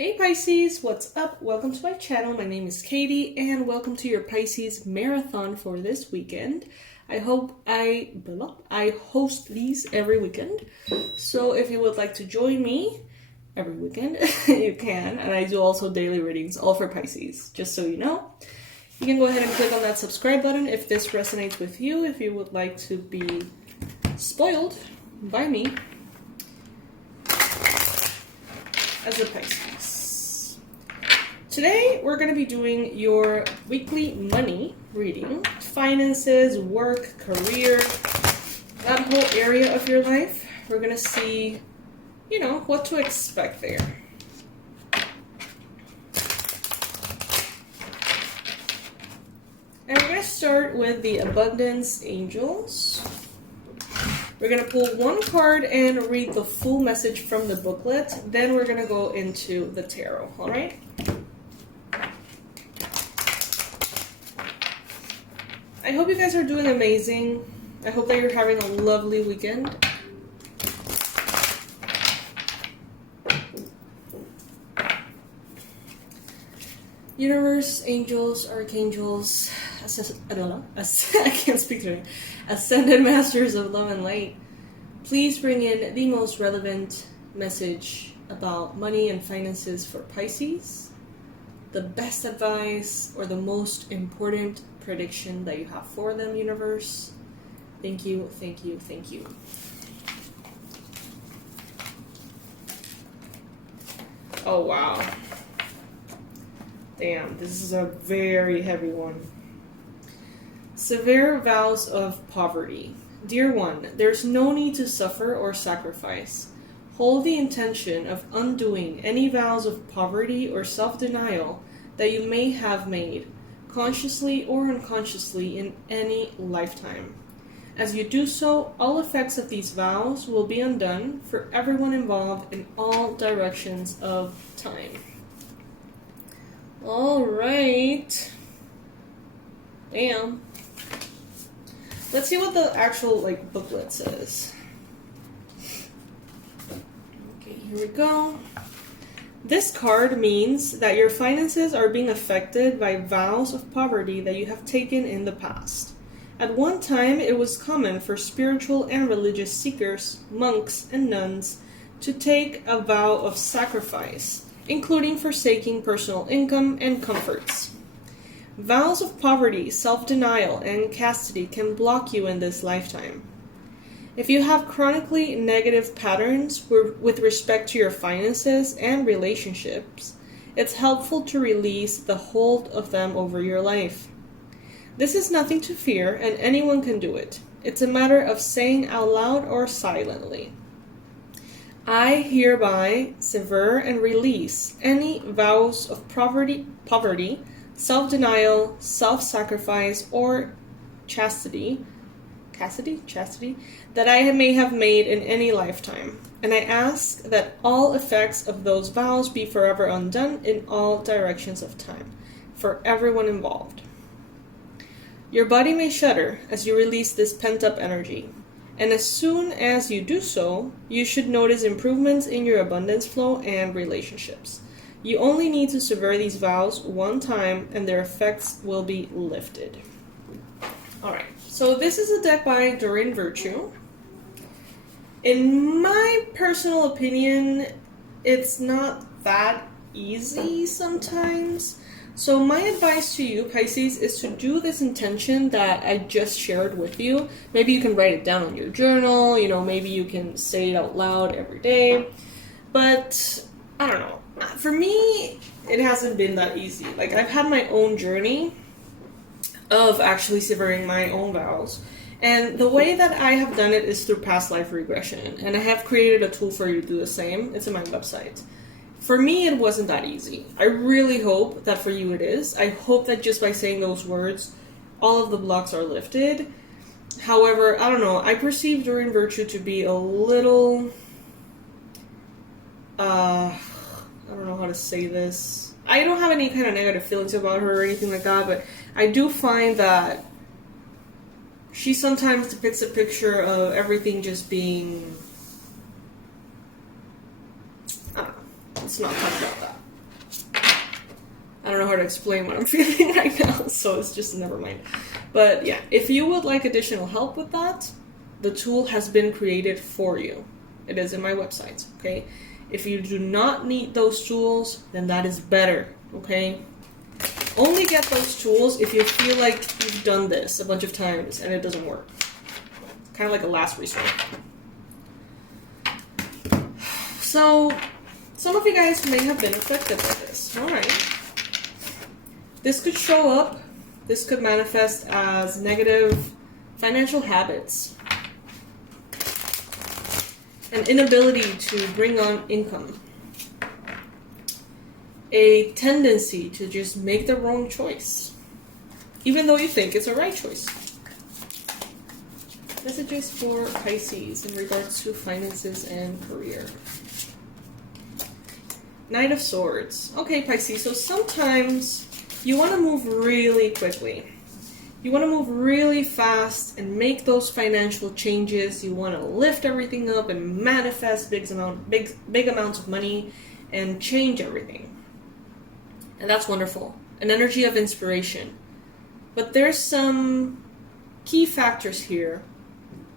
Hey Pisces, what's up? Welcome to my channel. My name is Katie and welcome to your Pisces marathon for this weekend. I host these every weekend. So if you would like to join me every weekend, you can. And I do also daily readings, all for Pisces, just so you know. You can go ahead and click on that subscribe button if this resonates with you, if you would like to be spoiled by me as a Pisces. Today, we're going to be doing your weekly money reading. Finances, work, career, that whole area of your life. We're going to see, what to expect there. And we're going to start with the Abundance Angels. We're going to pull one card and read the full message from the booklet. Then we're going to go into the tarot, all right? I hope you guys are doing amazing. I hope that you're having a lovely weekend. Universe, angels, archangels, I can't speak today. Ascended masters of love and light, please bring in the most relevant message about money and finances for Pisces. The best advice or the most important prediction that you have for them, universe. Thank you, thank you, thank you. Oh, wow. Damn, this is a very heavy one. Severe vows of poverty. Dear one, there's no need to suffer or sacrifice. Hold the intention of undoing any vows of poverty or self-denial that you may have made, consciously or unconsciously, in any lifetime. As you do so, all effects of these vows will be undone for everyone involved in all directions of time. All right. Damn. Let's see what the actual booklet says. Okay, here we go. This card means that your finances are being affected by vows of poverty that you have taken in the past. At one time, it was common for spiritual and religious seekers, monks, and nuns to take a vow of sacrifice, including forsaking personal income and comforts. Vows of poverty, self-denial, and chastity can block you in this lifetime. If you have chronically negative patterns with respect to your finances and relationships, it's helpful to release the hold of them over your life. This is nothing to fear, and anyone can do it. It's a matter of saying out loud or silently, I hereby sever and release any vows of poverty, self-denial, self-sacrifice, or chastity that I may have made in any lifetime. And I ask that all effects of those vows be forever undone in all directions of time, for everyone involved. Your body may shudder as you release this pent-up energy. And as soon as you do so, you should notice improvements in your abundance flow and relationships. You only need to sever these vows one time and their effects will be lifted. Alright, so this is a deck by Doreen Virtue. In my personal opinion, it's not that easy sometimes. So my advice to you, Pisces, is to do this intention that I just shared with you. Maybe you can write it down on your journal, maybe you can say it out loud every day. But, I don't know. For me, it hasn't been that easy. I've had my own journey of actually severing my own vows. And the way that I have done it is through past life regression. And I have created a tool for you to do the same. It's on my website. For me, it wasn't that easy. I really hope that for you it is. I hope that just by saying those words, all of the blocks are lifted. However, I don't know. I perceive Doreen Virtue to be a little... I don't know how to say this. I don't have any kind of negative feelings about her or anything like that, but I do find that she sometimes depicts a picture of everything just being... I don't know. Let's not talk about that. know how to explain what I'm feeling right now, so it's just never mind. But yeah, if you would like additional help with that, the tool has been created for you. It is in my website, okay? If you do not need those tools, then that is better, okay? Only get those tools if you feel like you've done this a bunch of times and it doesn't work. Kind of like a last resort. So, some of you guys may have been affected by this. Alright. This could show up. This could manifest as negative financial habits. An inability to bring on income. A tendency to just make the wrong choice, even though you think it's a right choice. Messages for Pisces in regards to finances and career. Knight of Swords. Okay, Pisces, so sometimes you want to move really quickly. You want to move really fast and make those financial changes. You want to lift everything up and manifest big amounts of money and change everything. And that's wonderful. An energy of inspiration. But there's some key factors here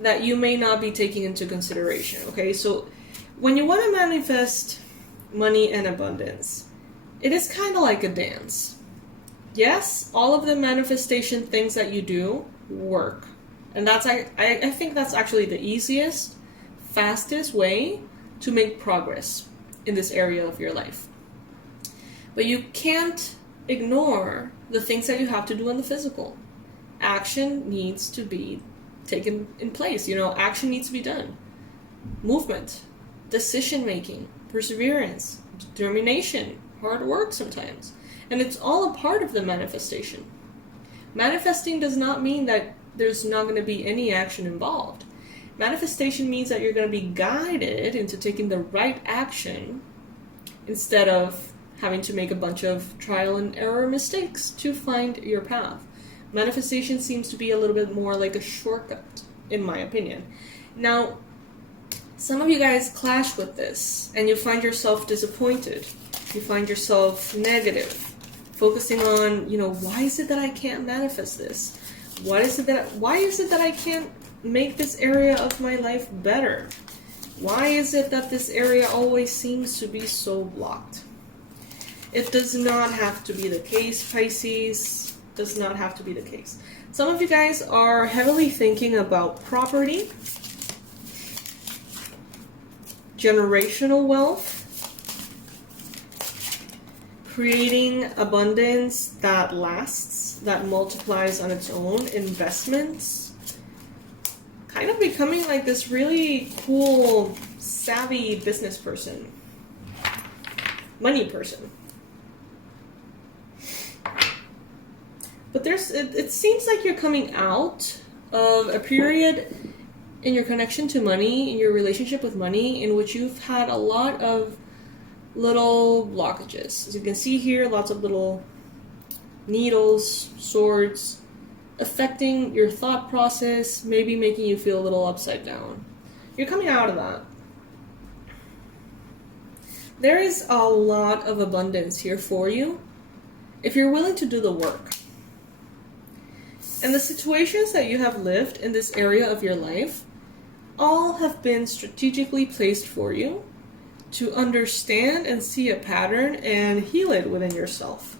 that you may not be taking into consideration. Okay, so when you want to manifest money and abundance, it is kind of like a dance. Yes, all of the manifestation things that you do work. And that's I think that's actually the easiest, fastest way to make progress in this area of your life. But you can't ignore the things that you have to do in the physical. Action needs to be taken in place. You know, action needs to be done. Movement, decision making, perseverance, determination, hard work sometimes. And it's all a part of the manifestation. Manifesting does not mean that there's not going to be any action involved. Manifestation means that you're going to be guided into taking the right action instead of having to make a bunch of trial and error mistakes to find your path. Manifestation seems to be a little bit more like a shortcut, in my opinion. Now, some of you guys clash with this, and you find yourself disappointed. You find yourself negative, focusing on, why is it that I can't manifest this? Why is it that I can't make this area of my life better? Why is it that this area always seems to be so blocked? It does not have to be the case, Pisces. Does not have to be the case. Some of you guys are heavily thinking about property, generational wealth, creating abundance that lasts, that multiplies on its own, investments, kind of becoming like this really cool, savvy business person, money person. But it seems like you're coming out of a period in your connection to money, in your relationship with money, in which you've had a lot of little blockages. As you can see here, lots of little needles, swords, affecting your thought process, maybe making you feel a little upside down. You're coming out of that. There is a lot of abundance here for you if you're willing to do the work. And the situations that you have lived in this area of your life all have been strategically placed for you to understand and see a pattern and heal it within yourself.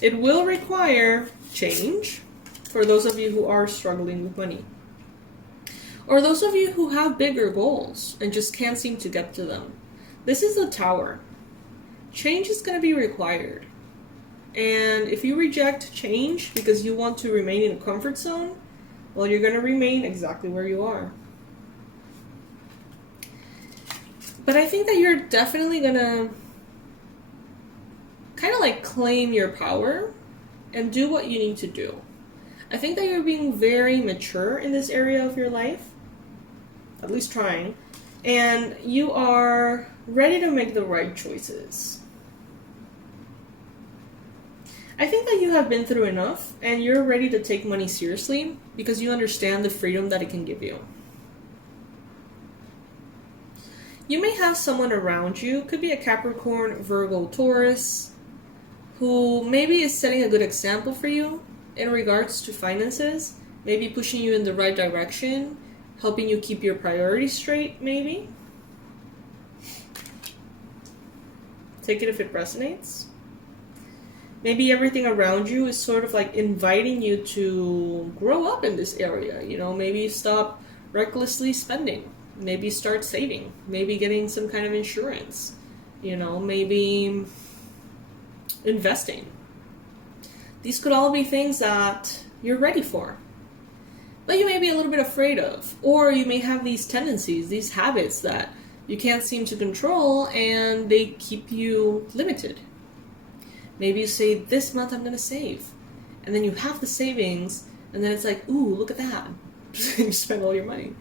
It will require change for those of you who are struggling with money. Or those of you who have bigger goals and just can't seem to get to them. This is the Tower. Change is going to be required. And if you reject change because you want to remain in a comfort zone, well, you're going to remain exactly where you are. But I think that you're definitely going to kind of like claim your power and do what you need to do. I think that you're being very mature in this area of your life, at least trying, and you are ready to make the right choices. I think that you have been through enough and you're ready to take money seriously because you understand the freedom that it can give you. You may have someone around you, could be a Capricorn, Virgo, Taurus, who maybe is setting a good example for you in regards to finances, maybe pushing you in the right direction, helping you keep your priorities straight, maybe. Take it if it resonates. Maybe everything around you is sort of like inviting you to grow up in this area. You know, maybe stop recklessly spending. Maybe start saving. Maybe getting some kind of insurance. You know, maybe investing. These could all be things that you're ready for, but you may be a little bit afraid of. Or you may have these tendencies, these habits that you can't seem to control, and they keep you limited. Maybe you say, this month I'm going to save. And then you have the savings, and then it's like, ooh, look at that. You spend all your money.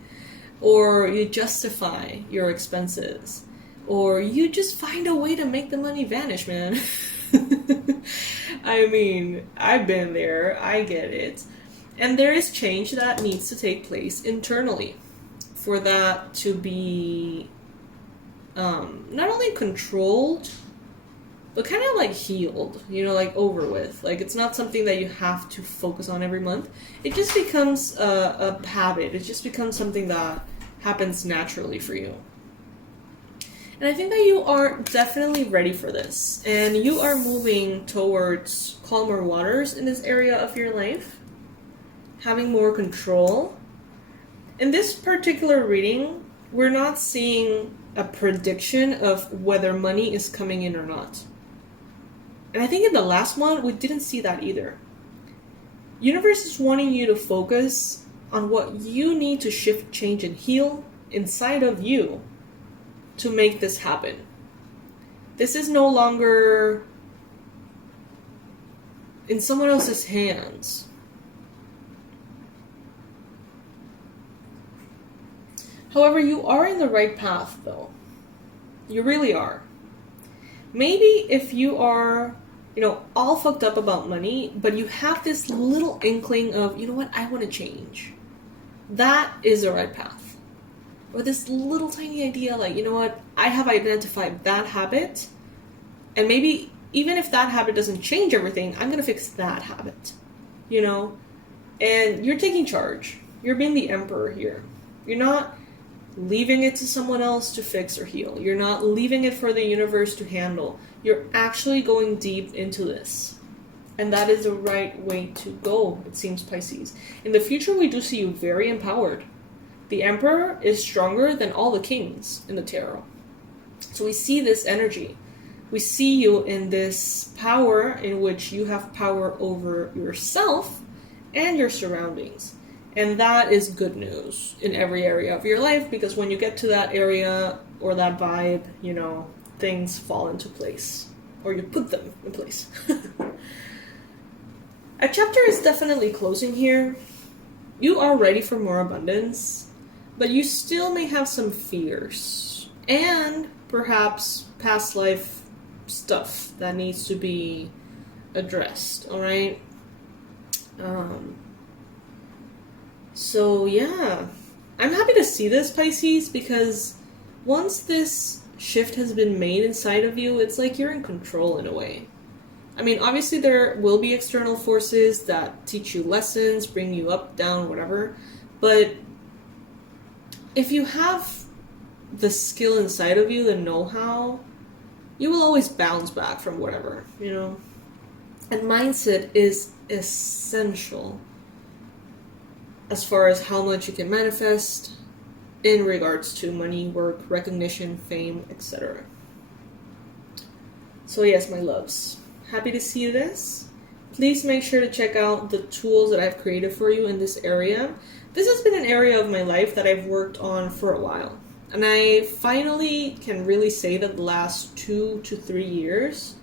Or you justify your expenses. Or you just find a way to make the money vanish, man. I mean, I've been there. I get it. And there is change that needs to take place internally for that to be not only controlled, but kind of like healed, you know, like over with. Like, it's not something that you have to focus on every month. It just becomes a habit. It just becomes something that happens naturally for you. And I think that you are definitely ready for this. And you are moving towards calmer waters in this area of your life. Having more control. In this particular reading, we're not seeing a prediction of whether money is coming in or not. And I think in the last one, we didn't see that either. Universe is wanting you to focus on what you need to shift, change, and heal inside of you to make this happen. This is no longer in someone else's hands. However, you are in the right path, though. You really are. Maybe if you are, you know, all fucked up about money, but you have this little inkling of, you know what, I want to change. That is the right path. Or this little tiny idea, like, you know what, I have identified that habit, and maybe even if that habit doesn't change everything, I'm going to fix that habit, you know? And you're taking charge. You're being the emperor here. You're not leaving it to someone else to fix or heal. You're not leaving it for the universe to handle. You're actually going deep into this. And that is the right way to go, it seems, Pisces. In the future, we do see you very empowered. The Emperor is stronger than all the kings in the tarot. So we see this energy. We see you in this power in which you have power over yourself and your surroundings. And that is good news in every area of your life, because when you get to that area or that vibe, you know, things fall into place. Or you put them in place. A chapter is definitely closing here. You are ready for more abundance, but you still may have some fears. And perhaps past life stuff that needs to be addressed, alright? So yeah, I'm happy to see this, Pisces, because once this shift has been made inside of you, it's like you're in control in a way. I mean, obviously there will be external forces that teach you lessons, bring you up, down, whatever, but if you have the skill inside of you, the know-how, you will always bounce back from whatever, you know? And mindset is essential as far as how much you can manifest in regards to money, work, recognition, fame, etc. So yes, my loves, happy to see this. Please make sure to check out the tools that I've created for you in this area. This has been an area of my life that I've worked on for a while. And I finally can really say that the last 2 to 3 years,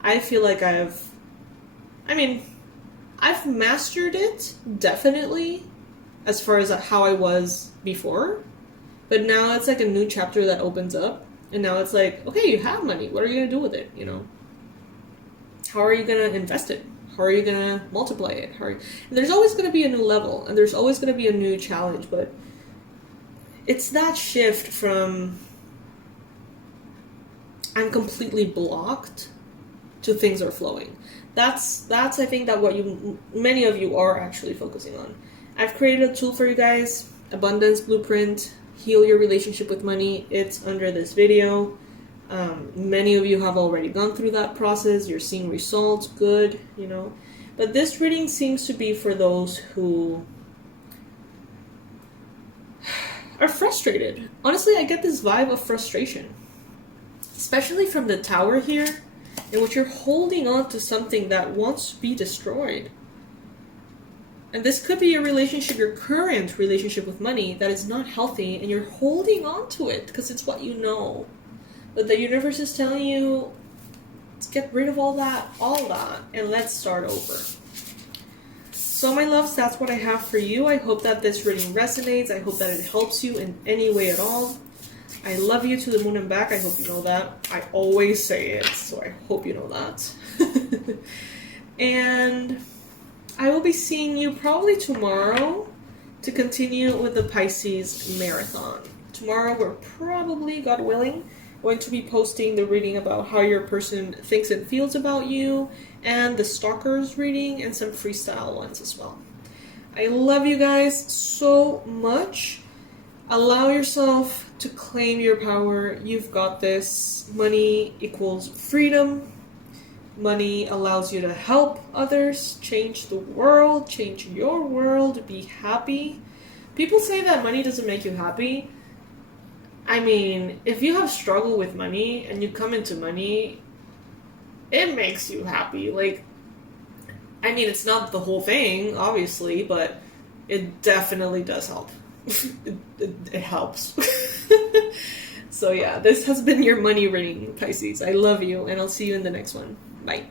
I feel like I've mastered it, definitely, as far as how I was before. But now it's like a new chapter that opens up. And now it's like, okay, you have money. What are you going to do with it, you know? How are you going to invest it? How are you going to multiply it? There's always going to be a new level. And there's always going to be a new challenge. But it's that shift from I'm completely blocked to things are flowing. That's I think that what many of you are actually focusing on. I've created a tool for you guys, Abundance Blueprint, Heal Your Relationship with Money. It's under this video. Many of you have already gone through that process. You're seeing results, good, you know. But this reading seems to be for those who are frustrated. Honestly, I get this vibe of frustration, especially from the Tower here, in which you're holding on to something that wants to be destroyed. And this could be your relationship, your current relationship with money, that is not healthy, and you're holding on to it because it's what you know. But the universe is telling you, let's get rid of all that, and let's start over. So my loves, that's what I have for you. I hope that this reading resonates. I hope that it helps you in any way at all. I love you to the moon and back. I hope you know that. I always say it, so I hope you know that. And I will be seeing you probably tomorrow to continue with the Pisces marathon. Tomorrow we're probably, God willing, going to be posting the reading about how your person thinks and feels about you, and the stalkers reading, and some freestyle ones as well. I love you guys so much. Allow yourself to claim your power. You've got this. Money equals freedom. Money allows you to help others, change the world, change your world, be happy. People say that money doesn't make you happy. I mean, if you have struggle with money and you come into money, it makes you happy. Like, I mean, it's not the whole thing, obviously, but it definitely does help. It helps. So yeah, this has been your money reading, Pisces. I love you, and I'll see you in the next one. Bye.